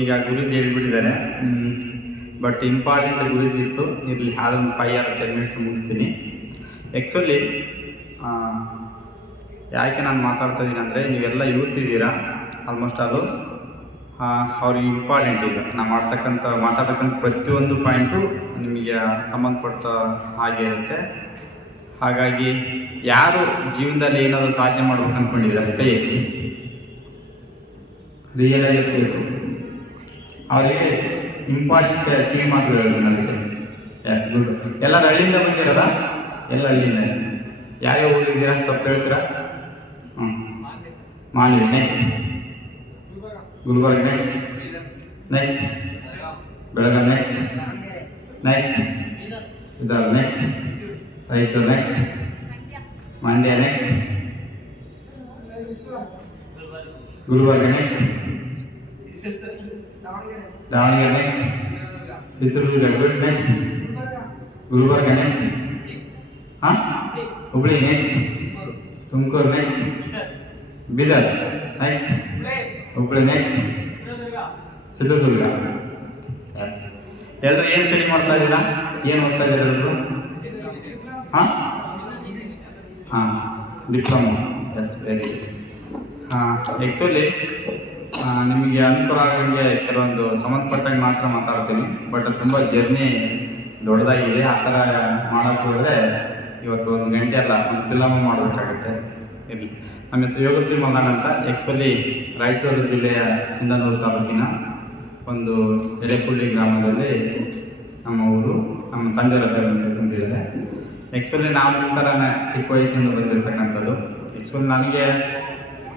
ಈಗ ಗುರುಜಿ ಹೇಳ್ಬಿಟ್ಟಿದ್ದಾರೆ. But important Guruji ಇತ್ತು. ಇರಲಿ ಅದೊಂದು ಫೈವ್ ಆರ್ ಟೆನ್ ಮಿನಿಟ್ಸ್ ಮುಗಿಸ್ತೀನಿ. ಆ್ಯಕ್ಚುಲಿ ಯಾಕೆ ನಾನು ಮಾತಾಡ್ತಾ ಇದ್ದೀನಿ ಅಂದರೆ ನೀವೆಲ್ಲ ಯೂತ್ ಇದ್ದೀರಾ? ಆಲ್ಮೋಸ್ಟ್ ಅದು ಅವ್ರಿಗೆ ಇಂಪಾರ್ಟೆಂಟ್ ಈಗ. ನಾವು ಮಾಡ್ತಕ್ಕಂಥ, ಮಾತಾಡ್ತಕ್ಕಂಥ ಪ್ರತಿಯೊಂದು ಪಾಯಿಂಟು ನಿಮಗೆ ಸಂಬಂಧಪಟ್ಟ ಹಾಗೆ ಇರುತ್ತೆ ಹಾಗಾಗಿ, ಯಾರು ಜೀವನದಲ್ಲಿ ಏನಾದರೂ ಸಾಧನೆ ಮಾಡ್ಬೇಕು ಅಂದ್ಕೊಂಡಿದ್ದೀರಾ ಕೈಯಲ್ಲಿ? ರಿಯಲ್ ಆಗಿ ಅವರಿಗೆ ಇಂಪಾರ್ಟೆಂಟ್ ಹೇಳೋದು ನನಗೆ ಎಸ್ ಗುಡ್ ಎಲ್ಲ ಹಳ್ಳಿಯಿಂದ ಬಂದಿರೋದಾ? ಎಲ್ಲ ಹಳ್ಳಿಯಿಂದ. ಯಾವ್ಯಾವ ಊರಿದ್ದೀರಾ ಸ್ವಲ್ಪ ಹೇಳ್ತೀರಾ? ಹ್ಞೂ Manvi next Gulbarga next next Belagavi next next ಇದಾರ next Raichur next Mandya next Gulbarga next Davanagere next Chitradurga good next Gulbarga next ಹಾಂ? Hubli next Tumakuru next Bidar next Hubli next Chitradurga. Yes ಎಲ್ಲರೂ ಏನು study ಮಾಡ್ತಾ ಇದ್ದೀರಾ? ಏನು ಓದ್ತಾ ಇದ್ದೀರಾ ಎಲ್ಲರೂ ಹಾಂ? ಹಾಂ. ಡಿಪ್ಲೊಮಾ ಎಸ್ ವೆರಿ ಹಾಂ ಆ್ಯಕ್ಚುಲಿ ನಿಮಗೆ ಅನುಕೂಲ ಆಗಂಗೆ ಕೆಲವೊಂದು ಸಂಬಂಧಪಟ್ಟಂಗೆ ಮಾತ್ರ ಮಾತಾಡ್ತೀನಿ ಬಟ್ ತುಂಬ ಜರ್ನಿ ದೊಡ್ಡದಾಗಿದೆ. ಆ ಥರ ಮಾಡೋಕ್ಕೆ ಹೋದರೆ ಇವತ್ತು ಒಂದು ಗಂಟೆ ಅಲ್ಲ, ಒಂದು ಫಿಲಮ್ ಮಾಡಬೇಕಾಗುತ್ತೆ. ಇರಲಿ. ನಮ್ಮ ಹೆಸರು ಯೋಗಶ್ರೀ ಮಲ್ಲಾನ್ ಅಂತ. ಆ್ಯಕ್ಚುಲಿ ರಾಯಚೂರು ಜಿಲ್ಲೆಯ ಸಿಂಧನೂರು ತಾಲೂಕಿನ ಒಂದು ಎಲೆಕುಳ್ಳಿ ಗ್ರಾಮದಲ್ಲಿ ನಮ್ಮ ಊರು, ನಮ್ಮ ತಂದೆ ಬಂದಿದ್ದಾರೆ ಆ್ಯಕ್ಚುಲಿ ನಾವು ಥರನೇ ಚಿಕ್ಕ ವಯಸ್ಸಿಂದ ಬಂದಿರತಕ್ಕಂಥದ್ದು. ಆ್ಯಕ್ಚುಲಿ ನನಗೆ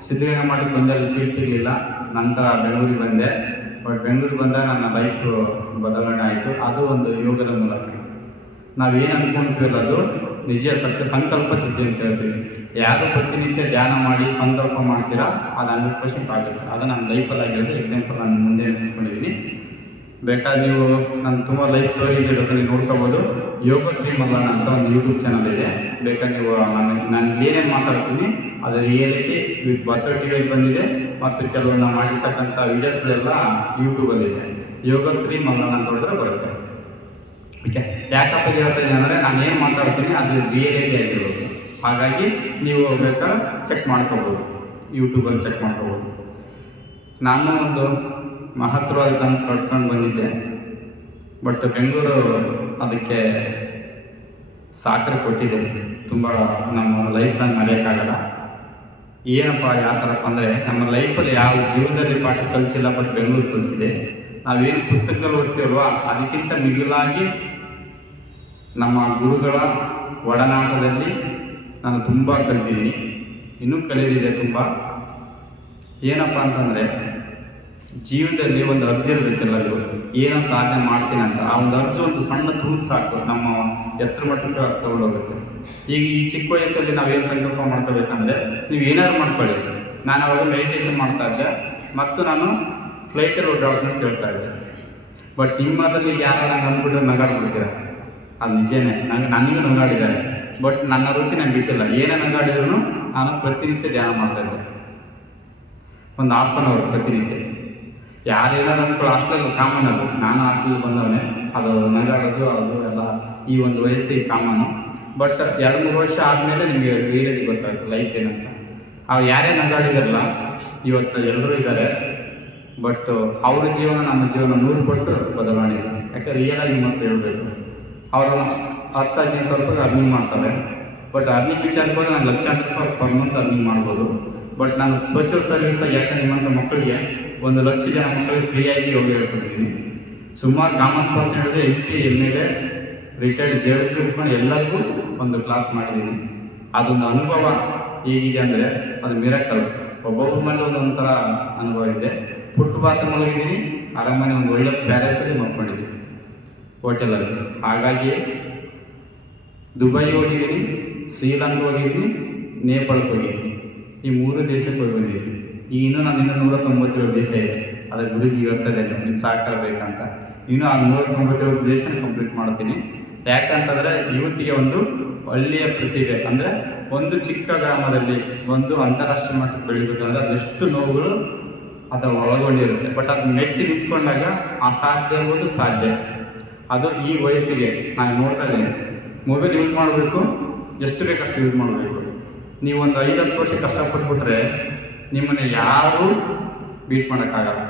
ಸಿದ್ಧಗಂಗಾ ಮಠಕ್ಕೆ ಬಂದಲ್ಲಿ ಸೀಟ್ ಸಿಗಲಿಲ್ಲ. ನಂತರ ಬೆಂಗಳೂರಿಗೆ ಬಂದೆ. ಬಟ್ ಬೆಂಗಳೂರಿಗೆ ಬಂದಾಗ ನನ್ನ ಲೈಫು ಬದಲಾವಣೆ ಆಯಿತು. ಅದು ಒಂದು ಯೋಗದ ಮೂಲಕ. ನಾವೇನು ಅಂದ್ಕೊಂತೀವಲ್ಲ ಅದು ನಿಜ ಸತ್ಯ, ಸಂಕಲ್ಪ ಸಿದ್ಧಿ ಅಂತ ಹೇಳ್ತೀವಿ. ಯಾರು ಪ್ರತಿನಿತ್ಯ ಧ್ಯಾನ ಮಾಡಿ, ಸಂಕಲ್ಪ ಮಾಡ್ತೀರಾ, ಅದು ಹಂಡ್ರೆಡ್ ಪರ್ಸೆಂಟ್ ಆಗುತ್ತೆ ಅದು ನನ್ನ ಲೈಫಲ್ಲಿ ಆಗಿರೋದು ಎಕ್ಸಾಂಪಲ್ ನಾನು ಮುಂದೆ ನಿಂತ್ಕೊಂಡಿದ್ದೀನಿ. ಬೇಕಾದ್ರೆ ನೀವು ನಾನು ತುಂಬ ಲೈಫ್ ಸ್ಟೋರಿ ಯೋಗ ನೀವು ನೋಡ್ಕೋಬೋದು. ಯೋಗಶ್ರೀ ಮಲ್ಲಣ್ಣ ಅಂತ ಒಂದು ಯೂಟ್ಯೂಬ್ ಚಾನಲ್ ಇದೆ. ಬೇಕಾದ್ರೆ ನೀವು ನಾನು ನಾನು ಏನೇನು ಮಾತಾಡ್ತೀನಿ ಅದು ರಿಯಾಲಿಟಿ ವಿತ್ ಬಸವಟಿಗಳಿಗೆ ಬಂದಿದೆ. ಮತ್ತು ಕೆಲವು ನಾವು ಮಾಡಿರ್ತಕ್ಕಂಥ ವೀಡಿಯೋಸ್ಗಳೆಲ್ಲ ಯೂಟ್ಯೂಬಲ್ಲಿದೆ ಯೋಗಶ್ರೀ ಮಲ್ಲಣ್ಣ ಅಂತ ಹೇಳಿದ್ರೆ ಬರುತ್ತೆ. ಓಕೆ ಯಾಕಪ್ಪ ಹೇಳ್ತಾ ಇದ್ದೀನಿ ಅಂದರೆ ನಾನು ಏನು ಮಾತಾಡ್ತೀನಿ, ಅದು ರಿಯಾಲಿಟಿ ಆಗಿರೋದು. ಹಾಗಾಗಿ ನೀವು ಬೇಕಾದ್ರೆ ಚೆಕ್ ಮಾಡ್ಕೋಬೋದು. ಯೂಟ್ಯೂಬಲ್ಲಿ ಚೆಕ್ ಮಾಡ್ಕೋಬೋದು. ನಾನು ಒಂದು ಮಹತ್ತರವಾದ ಕನಸು ಕಟ್ಕೊಂಡು ಬಂದಿದ್ದೆ. ಬಟ್ ಬೆಂಗಳೂರು ಅದಕ್ಕೆ ಸಾಕರೆ ಕೊಟ್ಟಿದೆ. ತುಂಬ ನಮ್ಮ ಲೈಫ್ನಲ್ಲಿ ಮರೆಯೋಕ್ಕಾಗಲ್ಲ ಏನಪ್ಪ, ಯಾವ ಥರಪ್ಪ ಅಂದರೆ ನಮ್ಮ ಲೈಫಲ್ಲಿ ಯಾವ ಜೀವನದಲ್ಲಿ ಪಾಠ ಕಲಿಸಿಲ್ಲ ಬಟ್ ಬೆಂಗಳೂರು ಕಲಿಸಿದೆ. ನಾವೇನು ಪುಸ್ತಕದಲ್ಲಿ ಓದ್ತೀವಲ್ವ? ಅದಕ್ಕಿಂತ ಮಿಗಿಲಾಗಿ ನಮ್ಮ ಗುರುಗಳ ಒಡನಾಟದಲ್ಲಿ ನಾನು ತುಂಬ ಕಲಿತೀನಿ ಇನ್ನೂ ಕಲಿದಿದೆ ತುಂಬ. ಏನಪ್ಪ ಅಂತಂದರೆ ಜೀವನದಲ್ಲಿ ಒಂದು ಅರ್ಜಿ ಇರಬೇಕೆಲ್ಲರಿಗೂ ಏನೋ ಸಾಧನೆ ಮಾಡ್ತೀನಿ ಅಂತ. ಆ ಒಂದು ಅರ್ಜಿ ಒಂದು ಸಣ್ಣ ತೂಕ ಸಾಕು. ನಮ್ಮ ಎತ್ತರ ಮಟ್ಟಕ್ಕೆ ತಗೊಂಡೋಗುತ್ತೆ. ಈಗ ಈ ಚಿಕ್ಕ ವಯಸ್ಸಲ್ಲಿ ನಾವೇನು ಸಂಕಲ್ಪ ಮಾಡ್ಕೋಬೇಕಂದ್ರೆ ನೀವು ಏನಾದ್ರು ಮಾಡ್ಕೊಳ್ಳಿ. ನಾನು ಅವಾಗ ಮೆಡಿಟೇಷನ್ ಮಾಡ್ತಾ ಇದ್ದೆ. ಮತ್ತು ನಾನು ಫ್ಲೈಟಲ್ಲಿ ಓಡಾಡೋದನ್ನ ಕೇಳ್ತಾ ಇದ್ದೆ. ಬಟ್ ನಿಮ್ಮದರಲ್ಲಿ ಯಾರು ನಂಗೆ ಅಂದ್ಬಿಟ್ರೆ ನಗಾಡ್ಬಿಡ್ತೀರ? ಅದು ನಿಜನೇ. ನಂಗೆ ನನಗೂ ನಂಗಾಡಿದ್ದಾರೆ. ಬಟ್ ನನ್ನ ವೃತ್ತಿ ನಂಗೆ ಬಿಟ್ಟಿಲ್ಲ. ಏನೇ ನಗಾಡಿದ್ರು ನಾನು ಪ್ರತಿನಿತ್ಯ ಧ್ಯಾನ ಮಾಡ್ತಾ ಇದ್ದೆ. ಒಂದು ಹಾಫ್ ಪ್ರತಿನಿತ್ಯ. ಯಾರೇನಾದ್ರು ಅನ್ಕೊಳ್ಳೋ ಹಾಸ್ಟೆಲ್ ಕಾಮನ್ ಅದು. ನಾನು ಹಾಸ್ಟೆಲ್ ಬಂದವನೇ. ಅದು ನಗಾಡೋದು ಅದು ಎಲ್ಲ ಈ ಒಂದು ವಯಸ್ಸಿಗೆ ಕಾಮನು. ಬಟ್ ಎರಡು ಮೂರು ವರ್ಷ ಆದಮೇಲೆ ನಿಮಗೆ ರಿಯಾಲಿಟಿ ಗೊತ್ತಾಗುತ್ತೆ ಲೈಫ್ ಏನಂತ. ಅವ್ರು ಯಾರೇ ನಗಾಡಿದಾರಲ್ಲ, ಇವತ್ತು ಎಲ್ಲರೂ ಇದ್ದಾರೆ ಬಟ್ ಅವ್ರ ಜೀವನ ನಮ್ಮ ಜೀವನ ನೂರು ಪಟ್ಟು ಬದಲಾವಣೆ ಇದೆ ಯಾಕೆ ರಿಯಲ್ ಆಗಿ ಮಾತ್ರ ಹೇಳಬೇಕು. ಅವರು ಹತ್ತು ಹದಿನೈದು ಸಾವಿರ ಅರ್ನಿಂಗ್ ಮಾಡ್ತಾರೆ. ಬಟ್ ಅರ್ನಿಂಗ್ ವಿಚಾರಕ್ಕೆ ನಾನು ಲಕ್ಷಾಂತರ ರೂಪಾಯಿ ಪರ್ ಮಂತ್ ಅರ್ನಿಂಗ್ ಮಾಡ್ಬೋದು. ಬಟ್ ನಾನು ಸೋಷಿಯಲ್ ಸರ್ವಿಸ್ ಯಾಕೆ ನಿಮ್ಮಂಥ ಮಕ್ಕಳಿಗೆ ಒಂದು ಲಕ್ಷ ಜನ ಮಕ್ಕಳಿಗೆ ಫ್ರೀಯಾಗಿ ಯೋಗ ಹೇಳ್ಕೊಟ್ಟಿದ್ದೀನಿ ಸುಮಾರು ಕಾಮನ್ ಪರ್ಸನ್ ಹೇಳಿದ್ರೆ M P M L A retired judge ಹಿಡ್ಕೊಂಡು ಎಲ್ಲರಿಗೂ ಒಂದು ಕ್ಲಾಸ್ ಮಾಡಿದ್ದೀನಿ. ಅದೊಂದು ಅನುಭವ ಹೇಗಿದೆ ಅಂದರೆ ಅದು ಮಿರಾಕಲ್ಸ್ ಒಬ್ಬೊಬ್ಬರ ಮೇಲೆ ಒಂದೊಂಥರ ಅನುಭವ ಇದೆ. ಫುಟ್ಪಾತ್ ಮಲಗಿದ್ದೀನಿ ಅರಮನೆ ಒಂದು ಒಳ್ಳೆ ಪ್ಯಾಲೇಸಲ್ಲಿ ಮಲ್ಕೊಂಡಿದ್ದೀನಿ. ಹೋಟೆಲಲ್ಲಿ ಹಾಗಾಗಿ ದುಬೈ ಹೋಗಿದ್ದೀನಿ ಶ್ರೀಲಂಕಾ ಹೋಗಿದ್ದೀನಿ, ನೇಪಾಳಕ್ಕೆ ಹೋಗಿದ್ದೀನಿ. ಈ ಮೂರು ದೇಶಕ್ಕೆ ಹೋಗಿ ಬಂದಿದ್ದೀನಿ. ಈಗ ಇನ್ನೂ ನಾನು ಇನ್ನೂ ನೂರ ತೊಂಬತ್ತೇಳು ದೇಶ ಇದೆ. ಅದಕ್ಕೆ ಗುರುಜಿ ಹೇಳ್ತಾ ಇದ್ದೇನೆ ನಿಮ್ಮ ಸಹಕಾರ ಬೇಕಂತ. ಇನ್ನೂ ಆ ನೂರ ತೊಂಬತ್ತೇಳು ದೇಶ ಕಂಪ್ಲೀಟ್ ಮಾಡ್ತೀನಿ ಯಾಕಂತಂದರೆ ಯುವತಿಗೆ ಒಂದು ಒಳ್ಳೆಯ ಪ್ರತಿಭೆ, ಅಂದರೆ ಒಂದು ಚಿಕ್ಕ ಗ್ರಾಮದಲ್ಲಿ ಒಂದು ಅಂತಾರಾಷ್ಟ್ರೀಯ ಮಟ್ಟಕ್ಕೆ ಬೆಳಿಬೇಕಂದ್ರೆ ಅದೆಷ್ಟು ನೋವುಗಳು ಅದು ಒಳಗೊಂಡಿರುತ್ತೆ. ಬಟ್ ಅದು ಮೆಟ್ಟಿ ನಿಂತ್ಕೊಂಡಾಗ ಸಾಧ್ಯ ಎಂಬುದು ಸಾಧ್ಯ. ಅದು ಈ ವಯಸ್ಸಿಗೆ ನಾನು ನೋಡ್ತಾ ಇದ್ದೀನಿ. ಮೊಬೈಲ್ ಯೂಸ್ ಮಾಡಬೇಕು. ಎಷ್ಟು ಬೇಕಷ್ಟು ಯೂಸ್ ಮಾಡಬೇಕು. ನೀವು ಒಂದು ಐದು ಹತ್ತು ವರ್ಷ ಕಷ್ಟಪಟ್ಬಿಟ್ರೆ ನಿಮ್ಮನ್ನು ಯಾರೂ ಬೀಟ್ ಮಾಡೋಕ್ಕಾಗಲ್ಲ.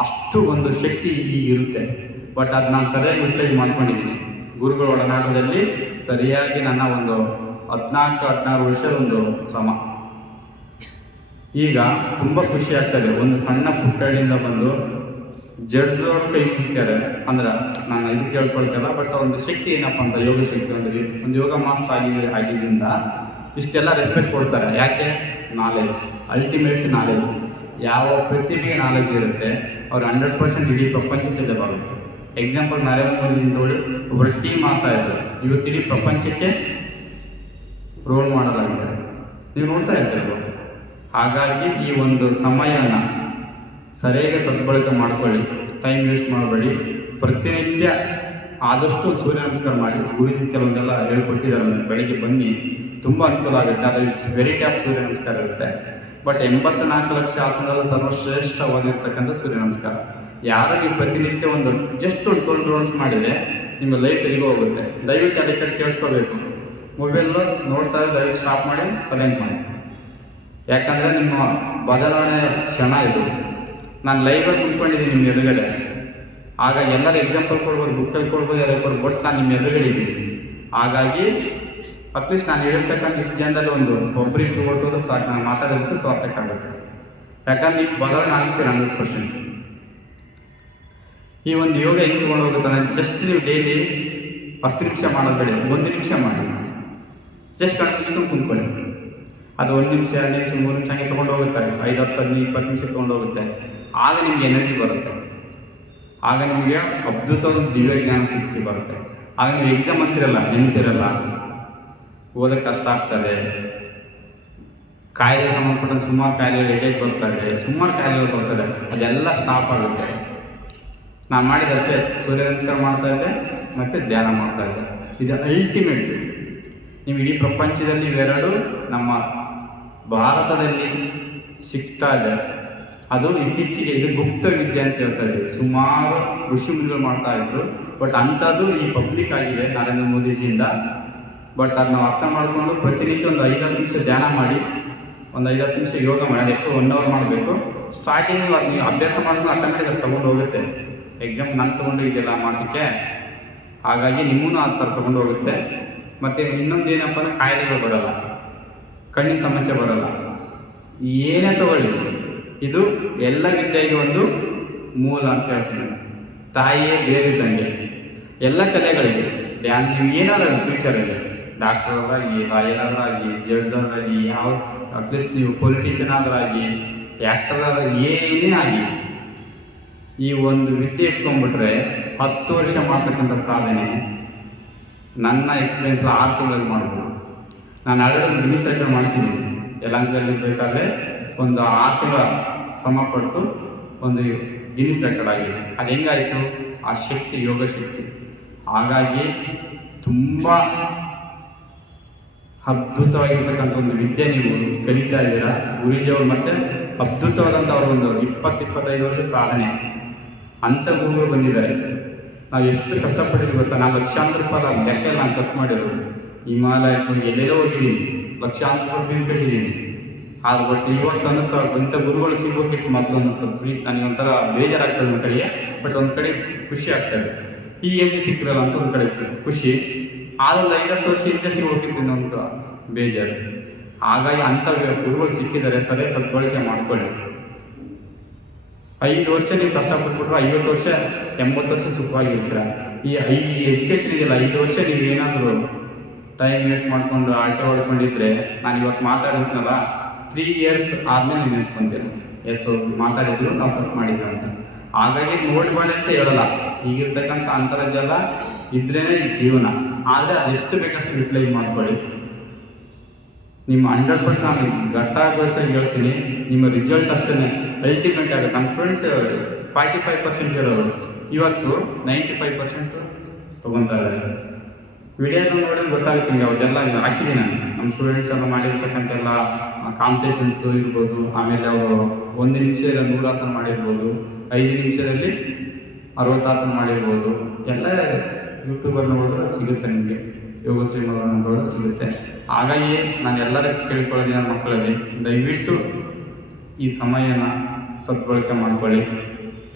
ಅಷ್ಟು ಒಂದು ಶಕ್ತಿ ಇಲ್ಲಿ ಇರುತ್ತೆ. ಬಟ್ ಅದು ನಾನು ಸರಿಯಾಗಿ ಯುಟಿಲೈಸ್ ಮಾಡ್ಕೊಂಡಿದ್ದೀನಿ. ಗುರುಗಳ ಒಡನಾಟದಲ್ಲಿ ಸರಿಯಾಗಿ ನನ್ನ ಒಂದು ಹದಿನಾಲ್ಕು, ಹದಿನಾರು ವರ್ಷ ಒಂದು ಶ್ರಮ. ಈಗ ತುಂಬ ಖುಷಿ ಆಗ್ತದೆ ಒಂದು ಸಣ್ಣ ಪುಟ್ಟಳ್ಳಿಯಿಂದ ಬಂದು ಜಡ್ಜವ್ರ ಕೈ ಮುಗ್ತಾರೆ. ಅಂದ್ರೆ ನಾನು ಇದು ಕೇಳ್ಕೊಳ್ತಲ್ಲ ಬಟ್ ಒಂದು ಶಕ್ತಿ ಏನಪ್ಪ ಅಂತ ಯೋಗ ಶಕ್ತಿ ಅಂದ್ರೆ, ಒಂದು ಯೋಗ ಮಾಸ್ಟರ್ ಆಗಿ ಆಗಿದ್ದರಿಂದ ಇಷ್ಟೆಲ್ಲ ರೆಸ್ಪೆಕ್ಟ್ ಕೊಡ್ತಾರೆ. ಯಾಕೆ? ನಾಲೆಜ್ ಅಲ್ಟಿಮೇಟ್ ನಾಲೆಜ್ ಯಾವ ಪ್ರತಿಭೆ ನಾಲೆಜ್ ಇರುತ್ತೆ, ಅವ್ರು ಹಂಡ್ರೆಡ್ ಪರ್ಸೆಂಟ್ ಇಡೀ ಪ್ರಪಂಚಕ್ಕೆ ಬರುತ್ತೆ ಎಕ್ಸಾಂಪಲ್ ನರೇಂದ್ರ ಮೋದಿ ಹೇಳಿ ಒಬ್ಬರು ಟೀಮ್ ಆಗ್ತಾ ಇದ್ದಾರೆ ಇವತ್ತು ಇಡೀ ಪ್ರಪಂಚಕ್ಕೆ ರೋಲ್ ಮಾಡಲಾಗಿದ್ದಾರೆ ನೀವು ನೋಡ್ತಾ ಇರ್ತೀರಲ್ವ ಹಾಗಾಗಿ ಈ ಒಂದು ಸಮಯನ ಸರಿಯಾಗಿ ಸದ್ಬಳಕೆ ಮಾಡ್ಕೊಳ್ಳಿ ಟೈಮ್ ವೇಸ್ಟ್ ಮಾಡಬೇಡಿ. ಪ್ರತಿನಿತ್ಯ ಆದಷ್ಟು ಸೂರ್ಯ ನಮಸ್ಕಾರ ಮಾಡಿ. ಗುರುಜಿ ಕೆಲವೊಂದೆಲ್ಲ ಹೇಳ್ಕೊಟ್ಟಿದ್ದಾರೆ ಬೆಳಿಗ್ಗೆ ಬನ್ನಿ. ತುಂಬ ಅನುಕೂಲ ಆಗುತ್ತೆ ಅದು ವೆರಿ ಟ್ಯಾಪ್ ಸೂರ್ಯ ನಮಸ್ಕಾರ ಇರುತ್ತೆ. ಬಟ್ ಎಂಬತ್ತು ನಾಲ್ಕು ಲಕ್ಷ ಆಸನದ ಸರ್ವಶ್ರೇಷ್ಠವಾಗಿರ್ತಕ್ಕಂಥ ಸೂರ್ಯ ನಮಸ್ಕಾರ. ಯಾರು ನೀವು ಪ್ರತಿನಿತ್ಯ ಒಂದು ಜಸ್ಟ್ ಒಂದು ರೌಂಡ್ಸ್ ಮಾಡಿದರೆ ನಿಮ್ಮ ಲೈಫ್ ಎಲ್ಲಿಗೂ ಹೋಗುತ್ತೆ? ದಯವಿಟ್ಟು ಅದಕ್ಕೆ ಕೇಳಿಸ್ಕೋಬೇಕು ಮೊಬೈಲ್ ನೋಡ್ತಾ ದಯವಿಟ್ಟು ಸ್ಟಾಪ್ ಮಾಡಿ ಸೈಲೆಂಟ್ ಮಾಡಿ. ಯಾಕಂದರೆ ನಿಮ್ಮ ಬದಲಾವಣೆ ಕ್ಷಣ ಇದು. ನಾನು ಲೈವಾಗಿ ಕುತ್ಕೊಂಡಿದ್ದೀನಿ ನಿಮ್ಮ ಎದುರುಗಡೆ. ಆಗ ಎಲ್ಲರೂ ಎಕ್ಸಾಂಪಲ್ ಕೊಡ್ಬೋದು ಬುಕ್ಕಲ್ಲಿ ಕೊಡ್ಬೋದು ಕೊಡ್ಬೋದು ಬಟ್ ನಾನು ನಿಮ್ಮ ಎದುರುಗಡೆ ಇದ್ದೀನಿ. ಹಾಗಾಗಿ ಅಟ್ಲೀಸ್ಟ್ ನಾನು ಹೇಳಿರ್ತಕ್ಕಂಥ ಇಷ್ಟು ಜನದಲ್ಲಿ ಒಂದು ಒಬ್ಬರಿಗೆ ಕೊಟ್ಟೋದು ಸಾಕು. ನಾನು ಮಾತಾಡೋದಕ್ಕೆ ಸಾರ್ಥಕ ಆಗುತ್ತೆ ಯಾಕಂದ್ರೆ ಈಗ ಬದಲಾವಣೆ ಆಗುತ್ತೆ ಹಂಡ್ರೆಡ್ ಪರ್ಸೆಂಟ್ ಈ ಒಂದು ಯೋಗ ಹೆಂಗೆ ತೊಗೊಂಡು ಹೋಗುತ್ತೆ ಜಸ್ಟ್ ನೀವು ಡೈಲಿ ಹತ್ತು ನಿಮಿಷ ಮಾಡೋದು ಬೇಡ, ಒಂದು ನಿಮಿಷ ಮಾಡಿ. ಜಸ್ಟ್ ಕಣ್ಮುಚ್ಕೊಂಡು ಕುಂತ್ಕೊಳ್ಳಿ. ಅದು ಒಂದು ನಿಮಿಷ, ಎರಡು ನಿಮಿಷ, ಮೂರು ನಿಮಿಷ ಹಂಗೆ ತೊಗೊಂಡು ಹೋಗುತ್ತೆ. ಐದು, ಹತ್ತು, ಹದಿನೈದು, ಇಪ್ಪತ್ತು ನಿಮಿಷ ತೊಗೊಂಡು ಹೋಗುತ್ತೆ. ಆಗ ನಿಮ್ಗೆ ಎನರ್ಜಿ ಬರುತ್ತೆ. ಆಗ ನಿಮಗೆ ಅದ್ಭುತವಾದ ದಿವ್ಯ ಜ್ಞಾನ ಶಕ್ತಿ ಬರುತ್ತೆ. ಆಗ ನೀವು ಎಕ್ಸಾಮ್ ಅಂತಿರಲ್ಲ, ನೆನಪಿರಲ್ಲ. ಓದಕ್ಕೆ ಕಷ್ಟ ಆಗ್ತದೆ. ಕಾಯಿಲೆ ಸಂಬಂಧಪಟ್ಟ ಸುಮಾರು ಕಾಯಿಲೆಗಳು ಹೆಡೇಕ್ ಬರ್ತದೆ. ಸುಮಾರು ಕಾಯಿಲೆಗಳು ಬರ್ತದೆ. ಅದೆಲ್ಲ ಸ್ಟಾಪ್ ಆಗುತ್ತೆ. ನಾನು ಮಾಡಿದಷ್ಟೇ ಸೂರ್ಯ ನಮಸ್ಕಾರ ಮಾಡ್ತಾ ಇದ್ದೆ, ಮತ್ತು ಧ್ಯಾನ ಮಾಡ್ತಾ ಇದ್ದೆ. ಇದು ಅಲ್ಟಿಮೇಟ್ ನೀವು ಇಡೀ ಪ್ರಪಂಚದಲ್ಲಿ ಇವೆರಡು ನಮ್ಮ ಭಾರತದಲ್ಲಿ ಸಿಗ್ತಾ ಇದೆ. ಅದು ಇತ್ತೀಚೆಗೆ ಇದು ಗುಪ್ತ ವಿದ್ಯೆ ಅಂತ ಹೇಳ್ತಾ ಇದ್ದೀವಿ. ಸುಮಾರು ಋಷಿ ಮುನಿಗಳು ಮಾಡ್ತಾ ಇದ್ರು. ಬಟ್ ಅಂಥದ್ದು ಈ ಪಬ್ಲಿಕ್ ಆಗಿದೆ, ನರೇಂದ್ರ ಮೋದಿಜಿಯಿಂದ. ಬಟ್ ಅದು ನಾವು ಅರ್ಥ ಮಾಡಿಕೊಂಡು ಪ್ರತಿನಿತ್ಯ ಒಂದು ಐದತ್ತು ನಿಮಿಷ ಧ್ಯಾನ ಮಾಡಿ, ಒಂದು ಐದತ್ತು ನಿಮಿಷ ಯೋಗ ಮಾಡಿ ಎಷ್ಟು ಒನ್ ಅವರ್ ಮಾಡಬೇಕು. ಸ್ಟಾರ್ಟಿಂಗ್ ಅದು ನೀವು ಅಭ್ಯಾಸ ಮಾಡಿದ್ರೆ ಆಟೋಮೆಟಿಕ್ ಅದು ತೊಗೊಂಡು ಹೋಗುತ್ತೆ. ಎಕ್ಸಾಮ್ ನಾನು ತೊಗೊಂಡು ಇದೆಲ್ಲ ಮಾಡೋಕ್ಕೆ ಹಾಗಾಗಿ ನಿಮ್ಮನ್ನು ಆ ಥರ ತೊಗೊಂಡು ಹೋಗುತ್ತೆ. ಮತ್ತು ಇನ್ನೊಂದು ಏನಪ್ಪ ಅಂದರೆ ಕಾಯಿಲೆಗಳು ಬರೋಲ್ಲ. ಕಣ್ಣಿನ ಸಮಸ್ಯೆ ಬರೋಲ್ಲ. ಏನೇ ತಗೊಳ್ಳಿ. ಇದು ಎಲ್ಲ ವಿದ್ಯೆಗೆ ಒಂದು ಮೂಲ ಅಂತ ಹೇಳ್ತೀನಿ. ತಾಯಿಯೇ ಬೇರಿದ್ದಂಗೆ. ಎಲ್ಲ ಕಲೆಗಳಿಗೆ ಡ್ಯಾನ್ಸ್ ನೀವು ಏನಾದರೂ ಫ್ಯೂಚರಲ್ಲಿ ಡಾಕ್ಟರ್ ಆಗಿ ಲಾಯರ್ ಆಗಿ ಜಡ್ಜ್ ಆಗಿ ಯಾವ ಅಟ್ಲೀಸ್ಟ್ ನೀವು ಪೊಲಿಟಿಷಿಯನ್ ಆದ್ರಾಗಿ ಆ್ಯಕ್ಟರ್ ಆದ್ರೆ ಏನೇ ಆಗಿ, ಈ ಒಂದು ವಿದ್ಯೆ ಇಟ್ಕೊಂಡ್ಬಿಟ್ರೆ ಹತ್ತು ವರ್ಷ ಮಾಡ್ತಕ್ಕಂಥ ಸಾಧನೆ ನನ್ನ ಎಕ್ಸ್ಪೀರಿಯನ್ಸ್ ಆರು ತಿಂಗಳಲ್ಲಿ ಮಾಡ್ಬೋದು. ನಾನು ಆಲ್ರೆಡಿ ಗಿನ್ನಿಸ್ ರೆಕಾರ್ಡ್ ಮಾಡಿಸಿದ್ದೀನಿ. ಯಲಹಂಕದಲ್ಲಿ ಬೇಕಾದ್ರೆ ಒಂದು ಆರು ತಿಂಗಳ ಶ್ರಮ ಪಟ್ಟು ಒಂದು ಗಿನ್ನಿಸ್ ರೆಕಾರ್ಡ್ ಆಗಿದೆ ಅದು ಹೆಂಗಾಯಿತು? ಆ ಶಕ್ತಿ ಯೋಗ ಶಕ್ತಿ ಹಾಗಾಗಿ ತುಂಬ ಅದ್ಭುತವಾಗಿರ್ತಕ್ಕಂಥ ಒಂದು ವಿದ್ಯೆ ನೀವು ಕಲಿತಾ ಇದ್ದೀರಾ ಗುರುಜಿಯವರು ಮತ್ತೆ ಅದ್ಭುತವಾದಂಥ ಅವರ ಒಂದು ಇಪ್ಪತ್ತು ಇಪ್ಪತ್ತೈದು ವರ್ಷ ಸಾಧನೆ. ಅಂಥ ಗುರುಗಳು ಬಂದಿದ್ದಾರೆ. ನಾವು ಎಷ್ಟು ಕಷ್ಟಪಟ್ಟಿದ್ದೀವಿ ಗೊತ್ತಾ? ನಾನು ಲಕ್ಷಾಂತರ ರೂಪಾಯಿ ಅದು ಲೆಕ್ಕ ನಾನು ಖರ್ಚು ಮಾಡಿರೋದು. ಹಿಮಾಲಯ ಎಲ್ಲೆಲ್ಲೋ ಹೋಗಿದ್ದೀನಿ. ಲಕ್ಷಾಂತರ ರೂಪಾಯಿ ಕಟ್ಟಿದ್ದೀನಿ. ಆದ್ರೆ ಬಟ್ ಇವತ್ತು ಅನ್ನಿಸ್ತಾ ಇಂಥ ಗುರುಗಳು ಸಿಗೋಕ್ಕಿಟ್ಟು ಮೊದಲು ಅನ್ನಿಸ್ತದೆ ಫ್ರೀ ನನಗೆ ಒಂಥರ ಬೇಜಾರಾಗ್ತದೆ ಒಂದು ಕಡೆಗೆ ಬಟ್ ಒಂದು ಕಡೆ ಖುಷಿ ಆಗ್ತದೆ. ಈ ಏಜ್ ಸಿಕ್ಕಿರಲ್ಲ ಅಂತ ಒಂದು ಕಡೆ ಖುಷಿ. ಆದೊಂದು ಐವತ್ತು ವರ್ಷ ಹಿಂದೆ ಸಿಗೋಕ್ಕಿತ್ತು ಇನ್ನೊಂದು ಬೇಜಾರು. ಹಾಗಾಗಿ ಅಂಥ ಗುರುಗಳು ಸಿಕ್ಕಿದ್ದಾರೆ, ಸರಿ ಸದ್ಬಳಕೆ ಮಾಡ್ಕೊಳ್ಳಿ. ಐದು ವರ್ಷ ನೀವು ಕಷ್ಟಪಟ್ಬಿಟ್ರೆ, ಐವತ್ತು ವರ್ಷ, ಎಂಬತ್ತು ವರ್ಷ ಸುಖವಾಗಿ ಸುಖವಾಗಿರ್ತೀರ. ಈ ಐ ಎಜುಕೇಷನ್ ಇದೆಯಲ್ಲ, ಐದು ವರ್ಷ ನೀವು ಏನಾದರೂ ಟೈಮ್ ವೇಸ್ಟ್ ಮಾಡಿಕೊಂಡು, ಆಟ ಹೊಡ್ಕೊಂಡಿದ್ರೆ ನಾನು ಇವತ್ತು ಮಾತಾಡಿದ್ನಲ್ಲ ತ್ರೀ ಇಯರ್ಸ್ ಆದಮೇಲೆ ನೀವು ನೆನೆಸ್ಕೊಂತೀರಿ. ಎಸ್ ಮಾತಾಡಿದ್ರು, ನಾವು ತಪ್ಪು ಮಾಡಿದ್ರು ಅಂತ. ಹಾಗಾಗಿ ನೋಡ್ಬೇಡಿ ಅಂತ ಹೇಳಲ್ಲ. ಈಗಿರ್ತಕ್ಕಂಥ ಅಂತರ್ಜಾಲ ಇದ್ರೇನೆ ಈ ಜೀವನ. ಆದರೆ ಅದೆಷ್ಟು ಬೇಕಷ್ಟು ರಿಪ್ಲೈ ಮಾಡ್ಕೊಳ್ಳಿ. ನಿಮ್ಮ ಹಂಡ್ರೆಡ್ ಪರ್ಸೆಂಟ್ ನಾನು ಗಟ್ಟಾಗಿ ಹೇಳ್ತೀನಿ, ನಿಮ್ಮ ರಿಸಲ್ಟ್ ಅಷ್ಟೇ ಅಲ್ಟಿಮೇಟ್ ಆಗುತ್ತೆ ನಮ್ಮ ಫ್ರೆಂಡ್ಸ್ ಫಾರ್ಟಿ ಫೈವ್ ಪರ್ಸೆಂಟ್ ಹೇಳೋರು ಇವತ್ತು ನೈಂಟಿ ಫೈವ್ ಪರ್ಸೆಂಟ್ ತೊಗೊತಾರೆ ವಿಡಿಯೋ ನೋಡಿ ಗೊತ್ತಾಗುತ್ತೆ ನಿಮಗೆ ಅವ್ರದ್ದೆಲ್ಲ ಹಾಕಿದ್ದೀನಿ ನಾನು. ನಮ್ಮ ಸ್ಟೂಡೆಂಟ್ಸ್ ಎಲ್ಲ ಮಾಡಿರ್ತಕ್ಕಂಥ ಎಲ್ಲ ಕಾಂಪಿಟೇಷನ್ಸ್ ಇರ್ಬೋದು, ಆಮೇಲೆ ಅವರು ಒಂದು ನಿಮಿಷ ಇಲ್ಲ ನೂರು ಆಸನ ಮಾಡಿರ್ಬೋದು, ಐದು ನಿಮಿಷದಲ್ಲಿ ಅರವತ್ತು ಆಸನ ಮಾಡಿರ್ಬೋದು, ಎಲ್ಲ ಯೂಟ್ಯೂಬಲ್ಲಿ ನೋಡಿದ್ರೆ ಸಿಗುತ್ತೆ ನಿಮಗೆ. ಯೋಗಶ್ರೀ ಮಾಡೋಣ ನೋಡಿದ್ರೆ ಸಿಗುತ್ತೆ. ಹಾಗಾಗಿ ನಾನು ಎಲ್ಲರೂ ಕೇಳ್ಕೊಳ್ಳೋದು ನನ್ನ ಮಕ್ಕಳಲ್ಲಿ, ದಯವಿಟ್ಟು ಈ ಸಮಯನ ಸದ್ಬಳಕೆ ಮಾಡ್ಕೊಳ್ಳಿ.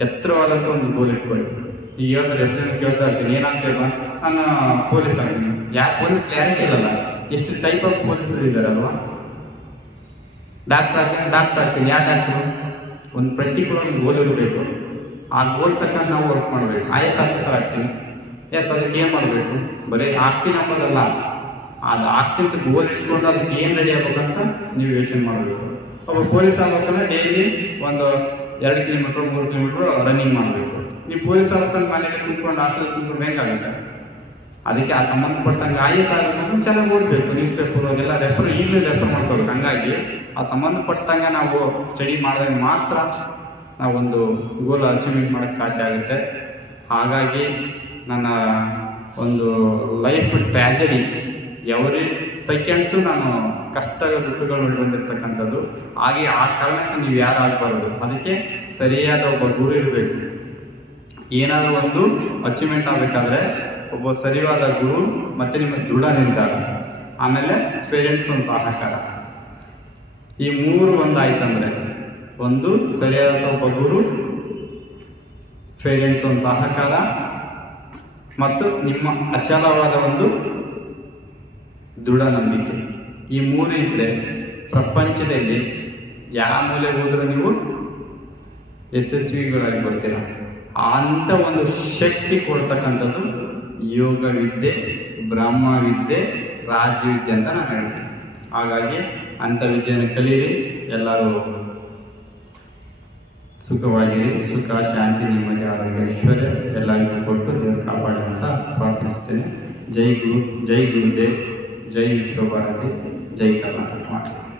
ಎತ್ತರವಾದಂಥ ಒಂದು ಗೋಲ್ ಇಟ್ಕೊಳ್ಳಿ. ಈಗ ಹೇಳ್ತಾರೆ ಎಷ್ಟು ಜನ ಕೇಳ್ತಾ ಇರ್ತೀನಿ. ಏನಾಗ್ತೇವ ನಾನು ಪೊಲೀಸ್ ಆಗ್ತೀನಿ ಯಾಕೆ ಪೊಲೀಸ್ ಕ್ಲಾರಿಟಿ ಇರಲ್ಲ ಎಷ್ಟು ಟೈಪ್ ಆಫ್ ಪೊಲೀಸರು ಇದ್ದಾರಲ್ವಾ ಡಾಕ್ಟರ್ ಆಗ್ತೀನಿ ಡಾಕ್ಟರ್ ಆಗ್ತೀನಿ ಯಾಕೆ ಆಗ್ತೀನಿ ಒಂದು ಪರ್ಟಿಕ್ಯುಲರ್ ಗೋಲ್ ಇರಬೇಕು. ಆ ಗೋಲ್ ತಕ್ಕ ನಾವು ವರ್ಕ್ ಮಾಡಬೇಕು. ಐ ಎಸ್ ಆಫೀಸರ್ ಆಗ್ತೀನಿ. ಎಸ್ ಅದಕ್ಕೆ ಏನು ಮಾಡಬೇಕು. ಬರೀ ಆಗ್ತೀನಿ ಅನ್ನೋದಲ್ಲ ಅದು ಆಗ್ತಿಂತ ಗೋಲ್ ಅದಕ್ಕೆ ಏನು ರೆಡಿ ಆಗ್ಬೇಕಂತ ನೀವು ಯೋಚನೆ ಮಾಡಬೇಕು. ಒಬ್ಬ ಪೊಲೀಸ್ ಆಗ್ಬೇಕಂದ್ರೆ ಡೈಲಿ ಒಂದು ಎರಡು ಕಿಲೋಮೀಟರ್ ಮೂರು ಕಿಲೋಮೀಟರ್ ರನ್ನಿಂಗ್ ಮಾಡಬೇಕು. ನೀವು ಪೊಲೀಸ್ ಆಗ್ಬೇಕಂದ್ರೆ ಮನೆಯಲ್ಲಿ ಕುಂತ್ಕೊಂಡು ಹಾಸ್ಟೆಲ್ ಕುಂತ್ಕೊಂಡು ಬೇಕಾಗುತ್ತೆ ಅದಕ್ಕೆ ಆ ಸಂಬಂಧಪಟ್ಟಂಗೆ ಐ ಎಸ್ ಆಗಬೇಕು ಚೆನ್ನಾಗಿ ಓದಬೇಕು. ನ್ಯೂಸ್ ಪೇಪರ್ ಅದೆಲ್ಲ ರೆಫರ್ ಈಗಲೂ ರೆಫರ್ ಮಾಡ್ಕೋಬೇಕು. ಹಂಗಾಗಿ ಆ ಸಂಬಂಧಪಟ್ಟಂಗೆ ನಾವು ಸ್ಟಡಿ ಮಾಡಿದಾಗ ಮಾತ್ರ ನಾವೊಂದು ಗೋಲ್ ಅಚೀವ್ಮೆಂಟ್ ಮಾಡೋಕ್ಕೆ ಸಾಧ್ಯ ಆಗುತ್ತೆ. ಹಾಗಾಗಿ ನನ್ನ ಒಂದು ಲೈಫ್ ಟ್ರ್ಯಾಜಡಿ ಎವ್ರಿ ಸೆಕೆಂಡ್ಸು ನಾನು ಕಷ್ಟ ದುಃಖಗಳು ಬಂದಿರತಕ್ಕಂಥದ್ದು. ಹಾಗೆ ಆ ಕಾರಣಕ್ಕೆ ನೀವು ಯಾರು ಆಗಬಾರ್ದು ಅದಕ್ಕೆ ಸರಿಯಾದ ಒಬ್ಬ ಗುರು ಇರಬೇಕು. ಏನಾದರೂ ಒಂದು ಅಚೀವ್ಮೆಂಟ್ ಆಗಬೇಕಾದ್ರೆ ಒಬ್ಬ ಸರಿಯಾದ ಗುರು ಮತ್ತು ನಿಮ್ಮ ದೃಢ ನಿರ್ಧಾರ. ಆಮೇಲೆ ಪೇರೆಂಟ್ಸ್ ಒಂದು ಸಹಕಾರ. ಈ ಮೂರು ಒಂದಾಯ್ತಂದರೆ ಒಂದು ಸರಿಯಾದ ಒಬ್ಬ ಗುರು ಪೇರೆಂಟ್ಸ್ ಒಂದು ಸಹಕಾರ ಮತ್ತು ನಿಮ್ಮ ಅಚಲವಾದ ಒಂದು ದೃಢ ನಂಬಿಕೆ ಈ ಮೂರು ಇದ್ದರೆ ಪ್ರಪಂಚದಲ್ಲಿ ಯಾವ ಮೂಲೆ ಹೋದರೂ ನೀವು ಯಶಸ್ವಿಗಳಾಗಿ ಬರ್ತೀರ. ಅಂತ ಒಂದು ಶಕ್ತಿ ಕೊಡ್ತಕ್ಕಂಥದ್ದು ಯೋಗ ವಿದ್ಯೆ ಬ್ರಹ್ಮ ವಿದ್ಯೆ ರಾಜವಿದ್ಯೆ ಅಂತ ನಾನು ಹೇಳ್ತೀನಿ. ಹಾಗಾಗಿ ಅಂಥ ವಿದ್ಯೆಯನ್ನು ಕಲೀರಿ. ಎಲ್ಲರೂ ಸುಖವಾಗಿರಿ, ಸುಖ, ಶಾಂತಿ, ನೆಮ್ಮದಿ, ಆರೋಗ್ಯ, ಐಶ್ವರ್ಯ. ಎಲ್ಲರಿಗೂ ಕೊಟ್ಟು ದೇವರು ಕಾಪಾಡಿ ಅಂತ ಪ್ರಾರ್ಥಿಸುತ್ತೇನೆ. ಜೈ ಗುರು, ಜೈ ಗುರುದೇವ್, ಜೈ ವಿಶ್ವಭಾರತಿ, ಜೈ ಕರ್ನಾಟಕ.